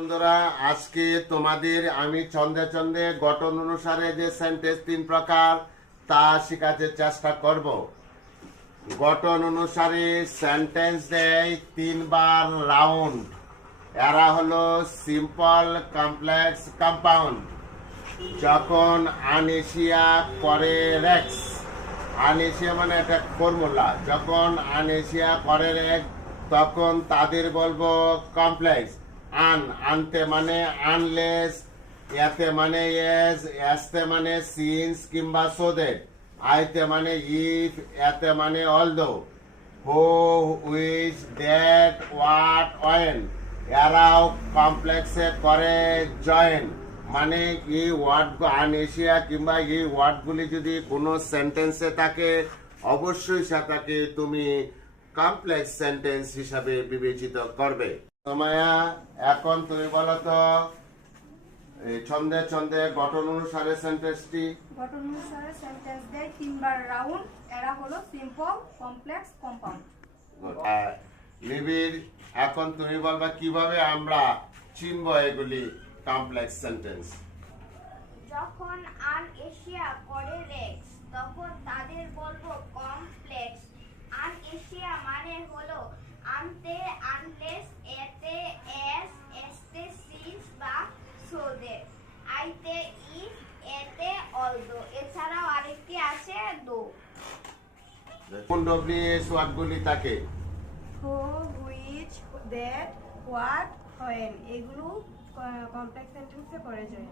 বন্ধুরা, আজকে তোমাদের আমি ছন্দে ছন্দে গঠন অনুসারে যে সেন্টেন্স 3 প্রকার তা শেখাতে চেষ্টা করব। গঠন অনুসারে সেন্টেন্স দেয় 3 বার রাউন্ড। এরা হলো সিম্পল, কমপ্লেক্স, কম্পাউন্ড। যখন আনেশিয়া করে রেক্স, আনেশিয়া মানে একটা ফর্মুলা, যখন আনেশিয়া করে রেক্স তখন তাদের বলবো কমপ্লেক্স। আনতে মানে আনলেস, এতে মানে এস, এসতে মানে সিন্স কিংবা সো দ্যাট, আইতে মানে ইফ, এতে মানে although, who, which, that, what, when. এরাও কমপ্লেক্সে করে জয়েন। মানে এই ওয়ার্ড আনেশিয়া কিংবা এই ওয়ার্ডগুলি যদি কোনো সেন্টেন্সে থাকে অবশ্যই সেটাকে তুমি কমপ্লেক্স সেন্টেন্স হিসাবে বিবেচিত করবে। সময়া, এখন তুমি বলো তো এই ছন্দে ছন্দে গঠন অনুসারে সেন্টেন্সটি। গঠন অনুসারে সেন্টেন্স দেয় 3 বার রাউন্ড। এরা হলো সিম্পল, কমপ্লেক্স, কম্পাউন্ড। লিবির, এখন তুমি বলবা কিভাবে আমরা চিনব এগুলি কমপ্লেক্স সেন্টেন্স। যখন আনএশিয়া করে রেক্স তখন তাদের বলবো কমপ্লেক্স। আনএশিয়া মানে হলো আনতে আনলেস, এতে এস, এসতে সিন্স বা সো দ্যাট, আইতে ইফ, এতে অলদো। এছাড়াও আরেকটি আছে দো। কোন ডব্লিউএস ওয়ার্ডগুলি থাকে? হু, হুইচ, দ্যাট, হোয়াট, হোয়েন। এগুলো কমপ্লেক্স সেন্টেন্সে করে যায়।